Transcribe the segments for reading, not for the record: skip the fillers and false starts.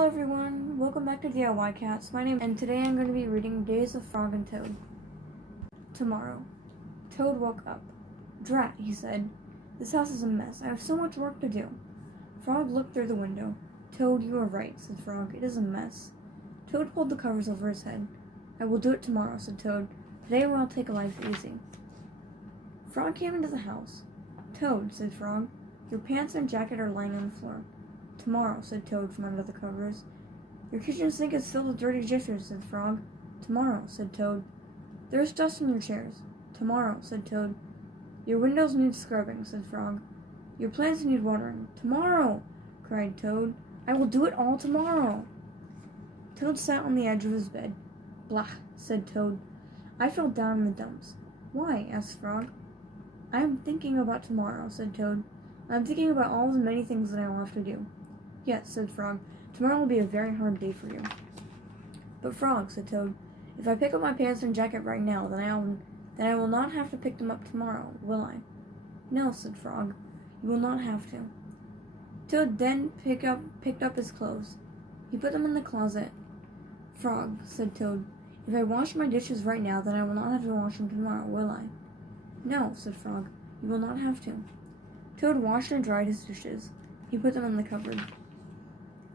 Hello everyone, welcome back to DIY Cats. And today I'm going to be reading Days of Frog and Toad. Tomorrow. Toad woke up. Drat, he said. This house is a mess. I have so much work to do. Frog looked through the window. Toad, you are right, said Frog. It is a mess. Toad pulled the covers over his head. I will do it tomorrow, said Toad. Today I will take life easy. Frog came into the house. Toad, said Frog, your pants and jacket are lying on the floor. Tomorrow, said Toad from under the covers. Your kitchen sink is filled with dirty dishes, said Frog. Tomorrow, said Toad. There is dust in your chairs. Tomorrow, said Toad. Your windows need scrubbing, said Frog. Your plants need watering. Tomorrow, cried Toad. I will do it all tomorrow. Toad sat on the edge of his bed. Blah, said Toad. I fell down in the dumps. Why? Asked Frog. I am thinking about tomorrow, said Toad. I am thinking about all the many things that I will have to do. Yes, said Frog. Tomorrow will be a very hard day for you. But Frog, said Toad, if I pick up my pants and jacket right now, then I will not have to pick them up tomorrow, will I? No, said Frog. You will not have to. Toad then picked up his clothes. He put them in the closet. Frog, said Toad, if I wash my dishes right now, then I will not have to wash them tomorrow, will I? No, said Frog. You will not have to. Toad washed and dried his dishes. He put them in the cupboard.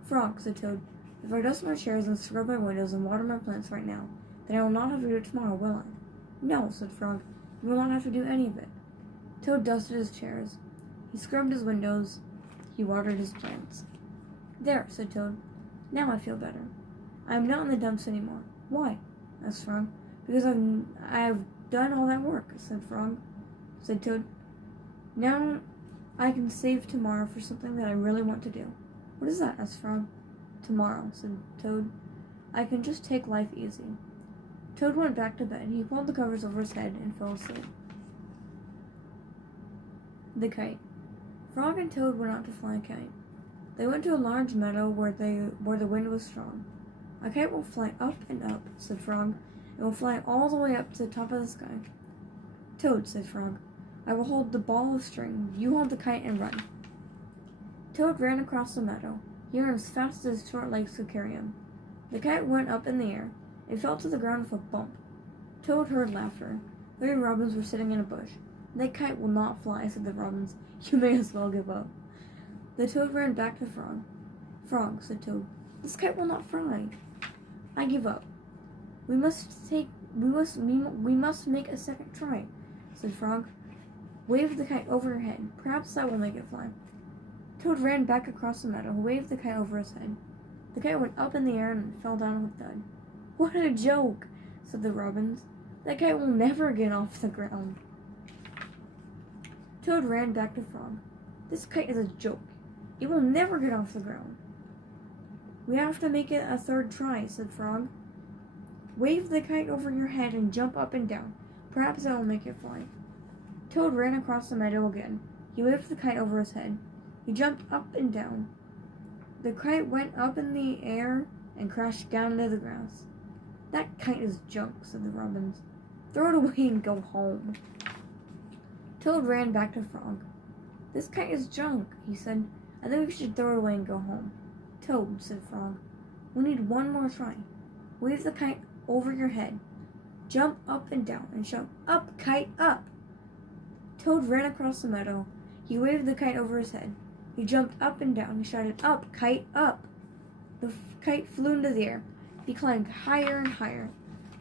Frog, said Toad, if I dust my chairs and scrub my windows and water my plants right now, then I will not have to do it tomorrow, will I? No, said Frog, you will not have to do any of it. Toad dusted his chairs. He scrubbed his windows. He watered his plants. There, said Toad. Now I feel better. I am not in the dumps anymore. Why? Asked Frog. Because I have done all that work, said Toad. Now I can save tomorrow for something that I really want to do. What is that? Asked Frog. Tomorrow, said Toad. I can just take life easy. Toad went back to bed. He pulled the covers over his head and fell asleep. The kite. Frog and Toad went out to fly a kite. They went to a large meadow where the wind was strong. A kite will fly up and up, said Frog. It will fly all the way up to the top of the sky. Toad, said Frog, I will hold the ball of string. You hold the kite and run. Toad ran across the meadow. He ran as fast as his short legs could carry him. The kite went up in the air. It fell to the ground with a bump. Toad heard laughter. 3 robins were sitting in a bush. That kite will not fly, said the robins. You may as well give up. The Toad ran back to Frog. Frog, said Toad, this kite will not fly. I give up. We must make a second try, said Frog. Wave the kite over your head. Perhaps that will make it fly. Toad ran back across the meadow, waved the kite over his head. The kite went up in the air and fell down with a thud. What a joke, said the robins. That kite will never get off the ground. Toad ran back to Frog. This kite is a joke. It will never get off the ground. We have to make it a third try, said Frog. Wave the kite over your head and jump up and down. Perhaps that will make it fly. Toad ran across the meadow again. He waved the kite over his head. He jumped up and down. The kite went up in the air and crashed down into the grass. That kite is junk, said the robins. Throw it away and go home. Toad ran back to Frog. This kite is junk, he said. I think we should throw it away and go home. Toad, said Frog, we need one more try. Wave the kite over your head. Jump up and down and shout, up, kite, up. Toad ran across the meadow. He waved the kite over his head. He jumped up and down and shouted, up, kite, up. The kite flew into the air. He climbed higher and higher.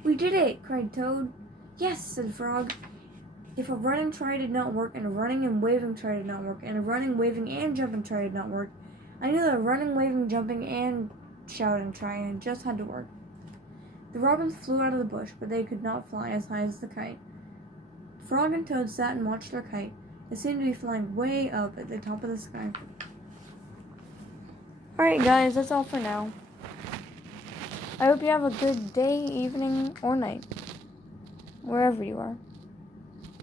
We did it, cried Toad. Yes, said Frog. If a running try did not work, and a running and waving try did not work, and a running, waving, and jumping try did not work, I knew that a running, waving, jumping, and shouting try just had to work. The robins flew out of the bush, but they could not fly as high as the kite. Frog and Toad sat and watched their kite. It seemed to be flying way up at the top of the sky. Alright guys, that's all for now. I hope you have a good day, evening, or night, wherever you are.